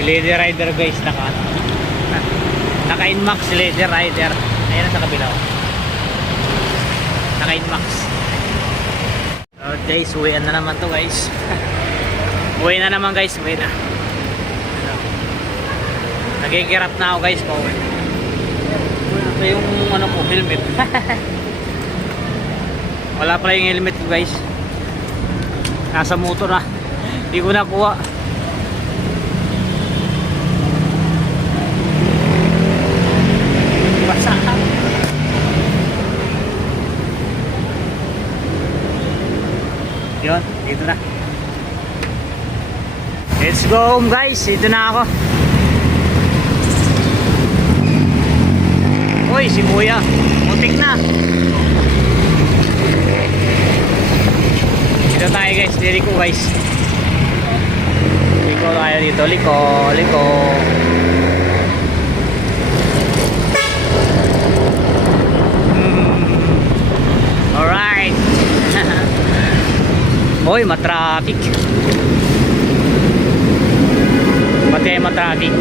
Si Lady Rider guys, naka Inmax si Lady Rider. Ayan na sa kabila. Naka Inmax. Okay, so uwian na naman to guys. Uwi na naman guys, uwi na. Nagigirap na ako guys, pauwi. Ito yung ano ko, helmet. Wala pala yung helmet ko guys. Nasa motor na. Hindi ko nakuha. Basa. Yun, dito na. Let's go home guys. Dito na ako. Uy, si Kuya. Muntik na. Dito tayo guys. Liko guys. Liko tayo dito. Liko. Alright. Uy, matraffic. Pati ay matraffic.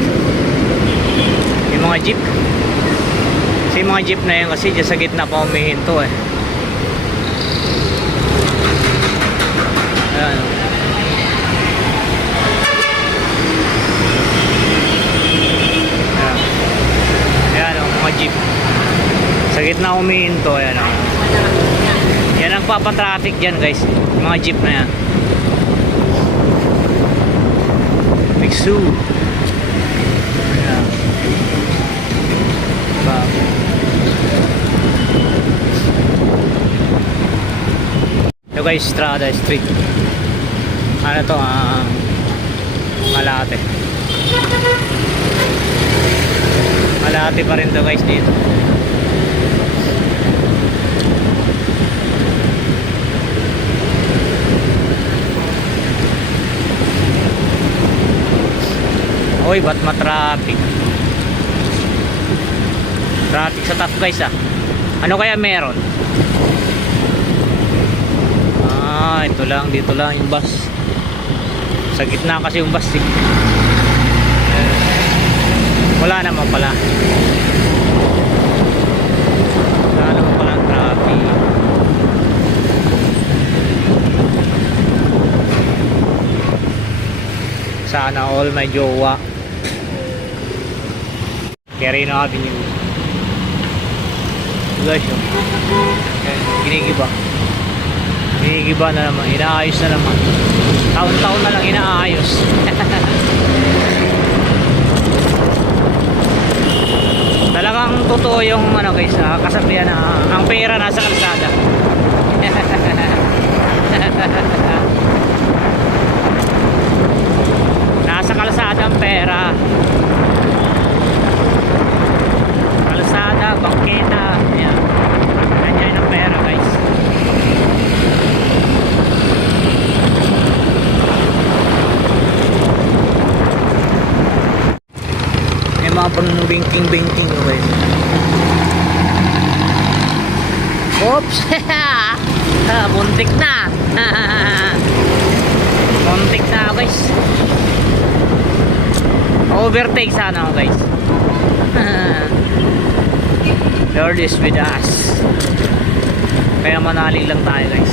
Yung mga jeep. Kasi yung mga jeep na yan kasi dyan sa gitna pa umihinto eh. Ayan. Ayan o, mga jeep. Sa gitna umihinto. Ayan o. Yan ang papatraffic dyan guys. Yung mga jeep na yan. Mixu. Ayan. Ito guys, Strada Street. Ano to? Malate. Malate pa rin to guys dito. Uy, ba't matraffic? Traffic sa top guys ah. Ano kaya meron? Ito lang, dito lang yung bus. Sa gitna kasi yung bus eh. Wala naman pala. Wala naman pala ang traffic. Sana all may jowa. Quirino Avenue. Guys yun. Ginigiba. Ginigiba na naman. Inaayos na naman. Taon-taon na lang inaayos. Talagang totoo yung ano guys, kasabihan na ang pera nasa kalsada. Nasa kalsada ang pera. Kalsada, bangketa. Ayan. Ganyan ang pera guys. May mga pang-binking guys. Oops. Muntik na. Muntik na guys. Overtake sana ako guys. Lord is with us. Kaya manali lang tayo guys.